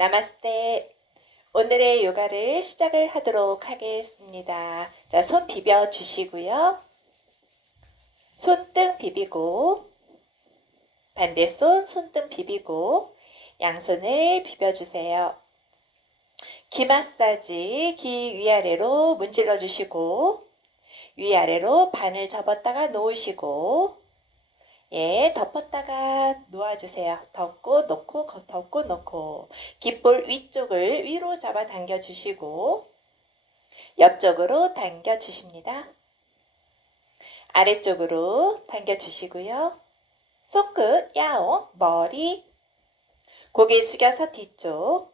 나마스테. 오늘의 요가를 시작을 하도록 하겠습니다. 자, 손 비벼 주시고요. 손등 비비고, 반대손 손등 비비고, 양손을 비벼 주세요. 귀 마사지, 귀 위아래로 문질러 주시고, 위아래로 반을 접었다가 놓으시고, 예, 덮었다가 놓아주세요. 덮고 놓고 거- 덮고 놓고 귓볼 위쪽을 위로 잡아 당겨 주시고 옆쪽으로 당겨 주십니다. 아래쪽으로 당겨 주시고요. 손끝 야옹 머리 고개 숙여서 뒤쪽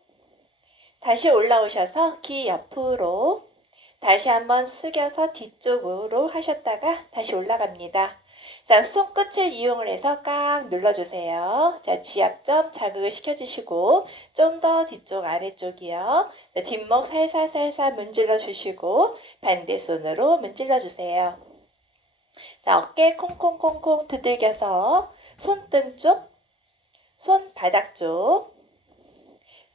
다시 올라오셔서 귀 옆으로 다시 한번 숙여서 뒤쪽으로 하셨다가 다시 올라갑니다. 자, 손끝을 이용을 해서 꽉 눌러주세요. 자, 지압점 자극을 시켜주시고, 좀 더 뒤쪽 아래쪽이요. 자, 뒷목 살살살살 문질러 주시고, 반대 손으로 문질러 주세요. 자, 어깨 콩콩콩콩 두들겨서, 손등 쪽, 손바닥 쪽,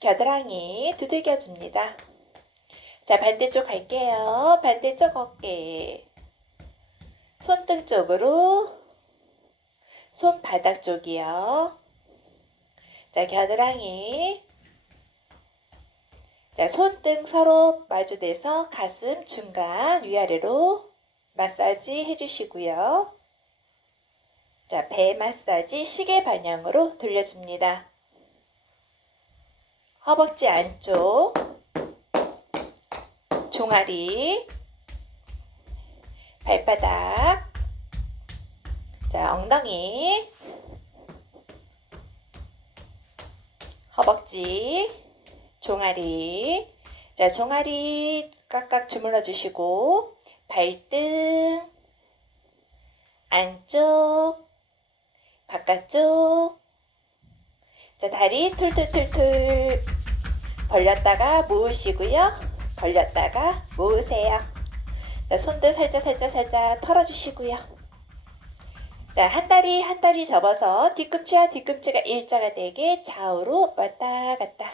겨드랑이 두들겨 줍니다. 자, 반대쪽 갈게요. 반대쪽 어깨. 손등 쪽으로 손바닥 쪽이요. 자, 겨드랑이. 자, 손등 서로 마주대서 가슴 중간 위아래로 마사지 해주시고요. 자, 배 마사지 시계 방향으로 돌려줍니다. 허벅지 안쪽, 종아리, 발바닥, 자, 엉덩이, 허벅지, 종아리, 자, 종아리 깍깍 주물러 주시고, 발등, 안쪽, 바깥쪽, 자, 다리 툴툴툴툴 벌렸다가 모으시고요. 벌렸다가 모으세요. 자, 손도 살짝 살짝 살짝 털어주시고요. 자, 한 다리 한 다리 접어서 뒤꿈치와 뒤꿈치가 일자가 되게 좌우로 왔다 갔다.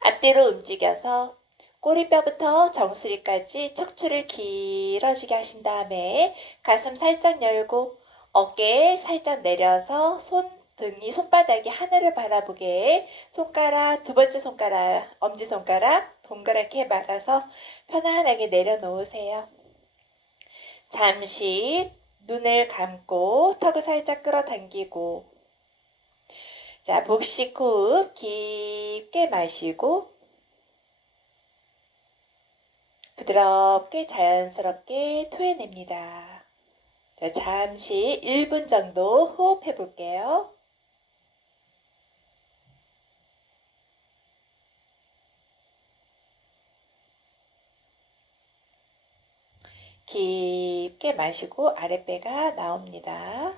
앞뒤로 움직여서 꼬리뼈부터 정수리까지 척추를 길어지게 하신 다음에 가슴 살짝 열고 어깨 살짝 내려서 손 등이 손바닥이 하늘을 바라보게 손가락 두 번째 손가락 엄지 손가락 동그랗게 말아서 편안하게 내려놓으세요. 잠시 눈을 감고 턱을 살짝 끌어당기고 자 복식 호흡 깊게 마시고 부드럽게 자연스럽게 토해냅니다. 자, 잠시 1분 정도 호흡해 볼게요. 깊게 마시고 아랫배가 나옵니다.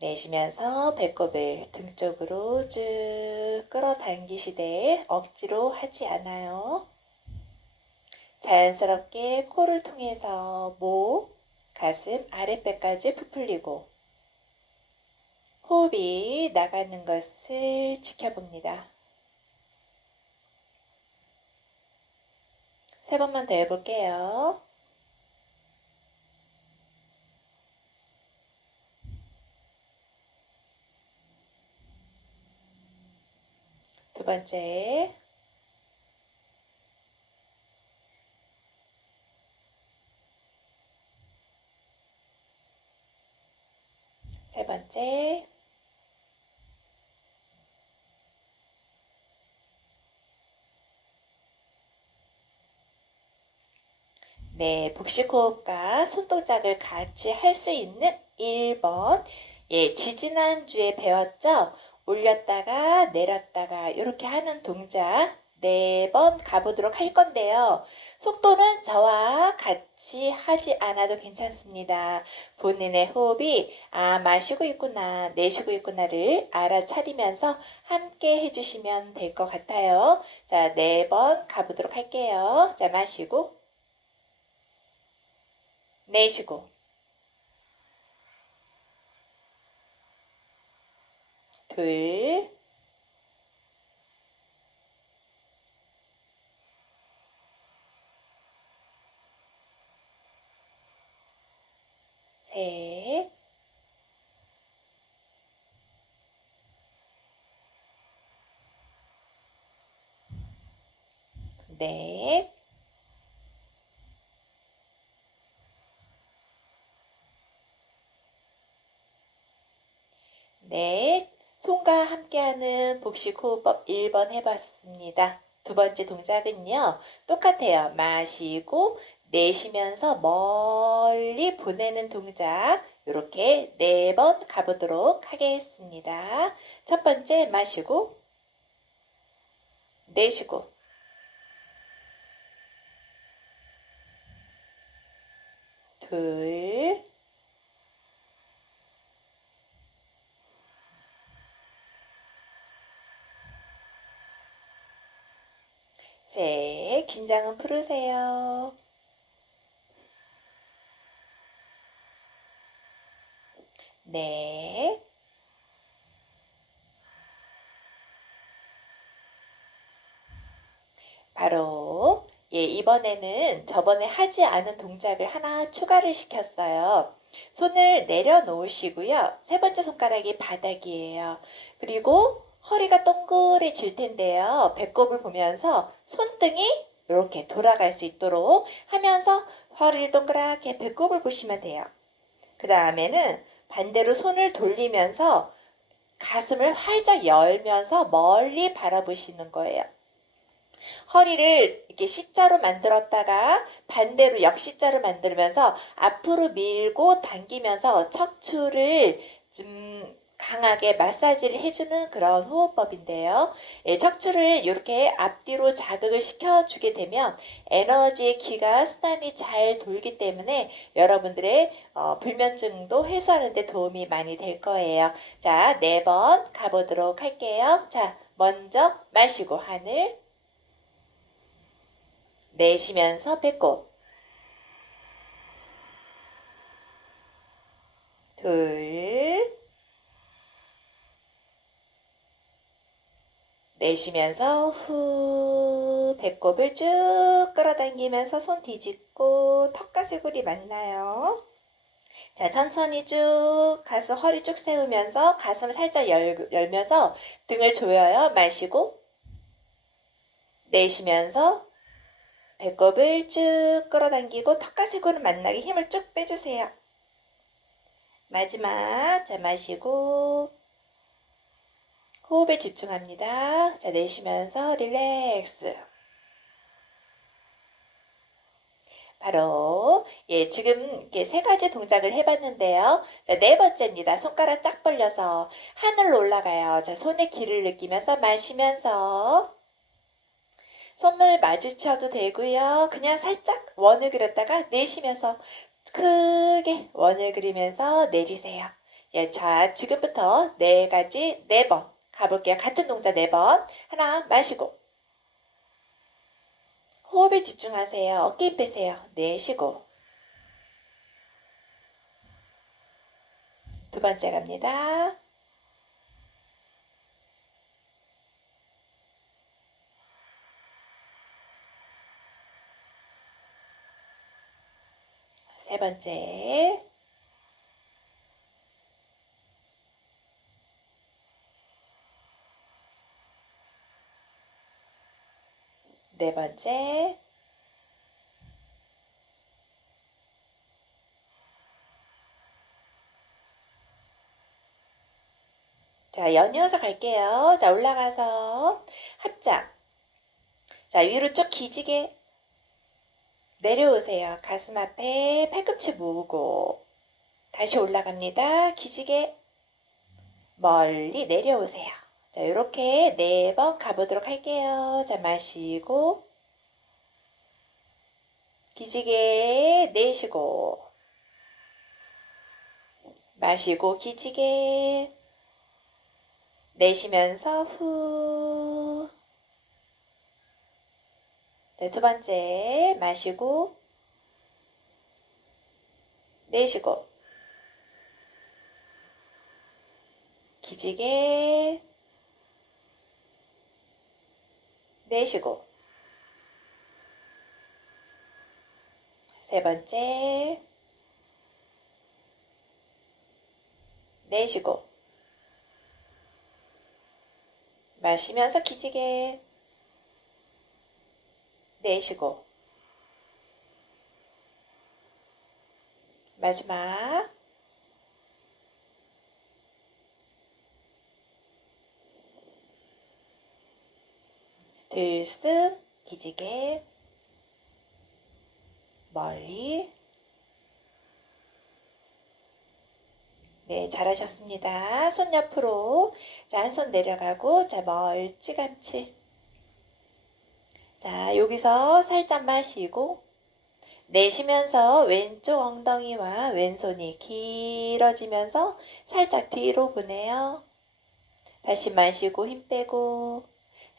내쉬면서 배꼽을 등 쪽으로 쭉 끌어당기시되 억지로 하지 않아요. 자연스럽게 코를 통해서 목, 가슴, 아랫배까지 부풀리고 호흡이 나가는 것을 지켜봅니다. 세 번만 더 해볼게요. 두 번째. 세 번째. 네, 복식호흡과 손동작을 같이 할 수 있는 1번. 예, 지지난주에 배웠죠? 올렸다가 내렸다가 이렇게 하는 동작 네 번 가보도록 할 건데요. 속도는 저와 같이 하지 않아도 괜찮습니다. 본인의 호흡이 아 마시고 있구나 내쉬고 있구나를 알아차리면서 함께 해주시면 될 것 같아요. 자, 네 번 가보도록 할게요. 자, 마시고 내쉬고. 둘, 셋, 넷, 넷. 손과 함께하는 복식 호흡법 1번 해봤습니다. 두 번째 동작은요, 똑같아요. 마시고 내쉬면서 멀리 보내는 동작, 이렇게 네 번 가보도록 하겠습니다. 첫 번째 마시고, 내쉬고, 둘, 셋, 긴장은 풀으세요. 넷, 바로 예, 이번에는 저번에 하지 않은 동작을 하나 추가를 시켰어요. 손을 내려놓으시고요. 세 번째 손가락이 바닥이에요. 그리고 허리가 동그래질 텐데요. 배꼽을 보면서 손등이 이렇게 돌아갈 수 있도록 하면서 허리를 동그랗게 배꼽을 보시면 돼요. 그 다음에는 반대로 손을 돌리면서 가슴을 활짝 열면서 멀리 바라보시는 거예요. 허리를 이렇게 C자로 만들었다가 반대로 역C자로 만들면서 앞으로 밀고 당기면서 척추를 좀 강하게 마사지를 해주는 그런 호흡법인데요. 예, 척추를 이렇게 앞뒤로 자극을 시켜주게 되면 에너지의 기가 순환이 잘 돌기 때문에 여러분들의 어, 불면증도 해소하는 데 도움이 많이 될 거예요. 자, 네 번 가보도록 할게요. 자, 먼저 마시고 하늘 내쉬면서 배꼽 둘 내쉬면서 후 배꼽을 쭉 끌어당기면서 손 뒤집고 턱과 쇄골이 만나요. 자, 천천히 쭉 가슴 허리 쭉 세우면서 가슴을 살짝 열, 열면서 등을 조여요. 마시고 내쉬면서 배꼽을 쭉 끌어당기고 턱과 쇄골을 만나게 힘을 쭉 빼주세요. 마지막 자 마시고 호흡에 집중합니다. 자 내쉬면서 릴렉스. 바로 예 지금 이렇게 세 가지 동작을 해봤는데요. 자, 네 번째입니다. 손가락 쫙 벌려서 하늘로 올라가요. 자 손에 기를 느끼면서 마시면서 손을 마주쳐도 되고요. 그냥 살짝 원을 그렸다가 내쉬면서 크게 원을 그리면서 내리세요. 예, 자, 지금부터 네 가지, 네 번 가볼게요. 같은 동작 네 번. 하나, 마시고. 호흡에 집중하세요. 어깨 힘 빼세요. 내쉬고. 두 번째 갑니다. 세 번째. 네 번째. 자, 연이어서 갈게요. 자, 올라가서 합작. 자, 위로 쭉 기지개 내려오세요. 가슴 앞에 팔꿈치 모으고 다시 올라갑니다. 기지개 멀리 내려오세요. 자, 이렇게 네 번 가보도록 할게요. 자, 마시고 기지개 내쉬고 마시고 기지개 내쉬면서 후 네, 두 번째 마시고 기지개 내쉬고. 세 번째. 내쉬고. 마시면서 기지개. 내쉬고. 마지막 들숨 기지개 멀리. 네 잘하셨습니다. 손 옆으로. 자 한 손 내려가고 자 멀찌감치. 자 여기서 살짝 마시고 내쉬면서 왼쪽 엉덩이와 왼손이 길어지면서 살짝 뒤로 보내요. 다시 마시고 힘 빼고. 자,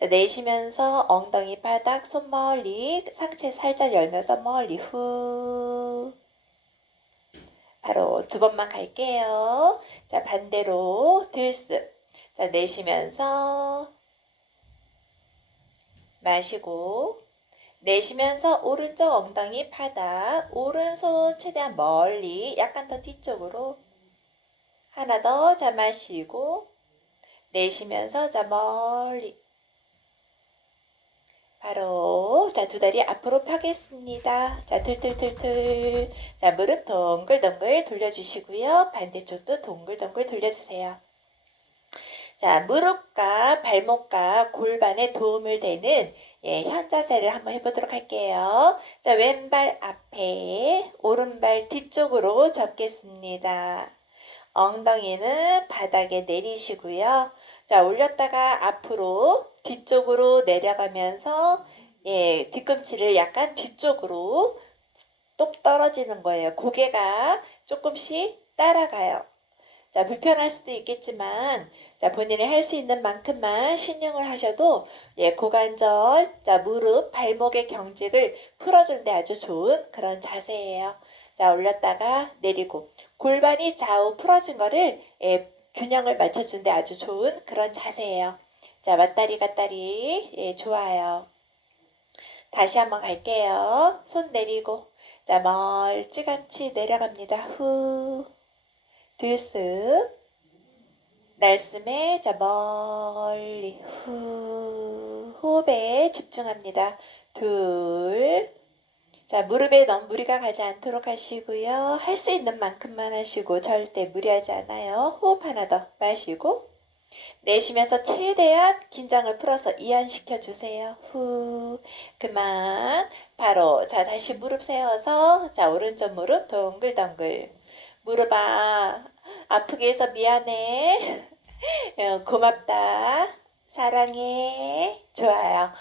내쉬면서 엉덩이 바닥 손 멀리 상체 살짝 열면서 멀리 후. 바로 두 번만 갈게요. 자 반대로 들습 자 내쉬면서 마시고 내쉬면서 오른쪽 엉덩이 바닥 오른손 최대한 멀리 약간 더 뒤쪽으로. 하나 더 자 마시고 내쉬면서 자 멀리 바로 자 두 다리 앞으로 펴겠습니다. 자 툴툴툴툴 자 무릎 동글동글 돌려주시고요. 반대쪽도 동글동글 돌려주세요. 자 무릎과 발목과 골반에 도움을 되는 예, 현 자세를 한번 해보도록 할게요. 자 왼발 앞에 오른발 뒤쪽으로 접겠습니다. 엉덩이는 바닥에 내리시고요. 자, 올렸다가 앞으로 뒤쪽으로 내려가면서 예, 뒤꿈치를 약간 뒤쪽으로 똑 떨어지는 거예요. 고개가 조금씩 따라가요. 자, 불편할 수도 있겠지만 자, 본인이 할 수 있는 만큼만 신용을 하셔도 예, 고관절, 자, 무릎, 발목의 경직을 때 아주 좋은 그런 자세예요. 자, 올렸다가 내리고 골반이 좌우 풀어진 거를 예, 균형을 맞춰주는데 아주 좋은 그런 자세예요. 자, 왔다리 갔다리. 예, 좋아요. 다시 한번 갈게요. 손 내리고. 자, 멀찌감치 내려갑니다. 후. 들숨. 날숨에, 자, 멀리. 후. 호흡에 집중합니다. 둘. 자, 무릎에 너무 무리가 가지 않도록 하시고요. 할 수 있는 만큼만 하시고 절대 무리하지 않아요. 호흡 하나 더 마시고 내쉬면서 최대한 긴장을 풀어서 이완시켜 주세요. 후. 그만. 바로 자, 다시 무릎 세워서 자, 오른쪽 무릎 동글동글. 무릎아 아프게 해서 미안해. 어, 고맙다. 사랑해. 좋아요.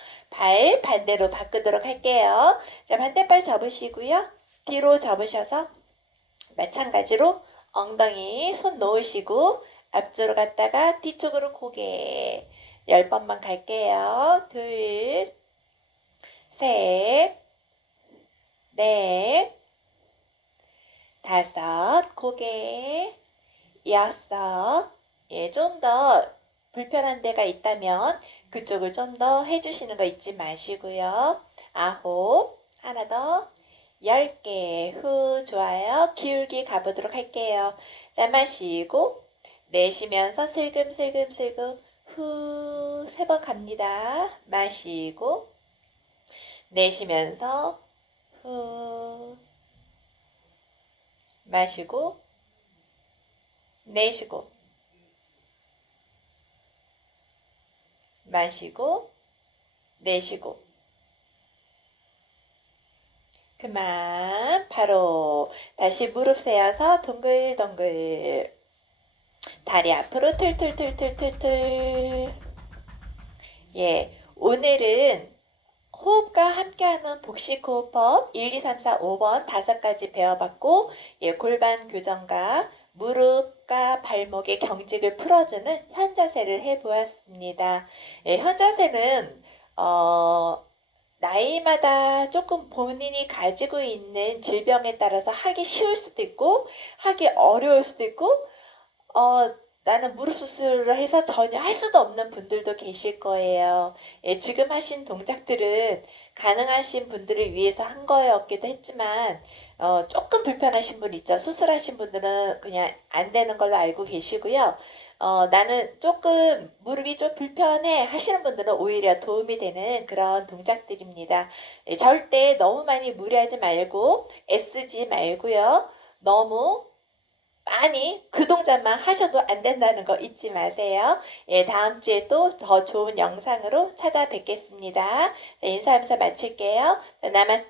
발 반대로 바꾸도록 할게요. 자, 반대발 접으시고요. 뒤로 접으셔서 마찬가지로 엉덩이 손 놓으시고 앞쪽으로 갔다가 뒤쪽으로 고개 열 번만 갈게요. 둘, 셋, 넷, 다섯, 고개 여섯, 예, 좀 더 불편한 데가 있다면 그쪽을 좀 더 해주시는 거 잊지 마시고요. 아홉, 하나 더, 열 개, 후, 좋아요. 기울기 가보도록 할게요. 자, 마시고, 내쉬면서 슬금슬금슬금, 후, 세 번 갑니다. 마시고, 내쉬면서, 후, 마시고, 내쉬고, 마시고 내쉬고. 그만 바로 다시 무릎 세워서 동글동글. 다리 앞으로 틀틀틀틀틀틀 예 오늘은 호흡과 함께하는 복식 호흡법 1, 2, 3, 4, 5번 다섯 가지 배워봤고 예, 골반 교정과 무릎과 발목의 경직을 풀어주는 현자세를 해보았습니다. 예, 현자세는 어, 나이마다 조금 본인이 가지고 있는 질병에 따라서 하기 쉬울 수도 있고 하기 어려울 수도 있고 어, 나는 무릎 수술을 해서 전혀 할 수도 없는 분들도 계실 거예요. 예, 지금 하신 동작들은 가능하신 분들을 위해서 한 거였기도 했지만, 어, 조금 불편하신 분 있죠. 수술하신 분들은 그냥 안 되는 걸로 알고 계시고요. 어, 나는 조금 무릎이 좀 불편해 하시는 분들은 오히려 도움이 되는 그런 동작들입니다. 예, 절대 너무 많이 무리하지 말고 애쓰지 말고요. 너무 많이 그 동작만 하셔도 안 된다는 거 잊지 마세요. 예, 다음 주에 또 더 좋은 영상으로 찾아뵙겠습니다. 네, 인사하면서 마칠게요. 나마스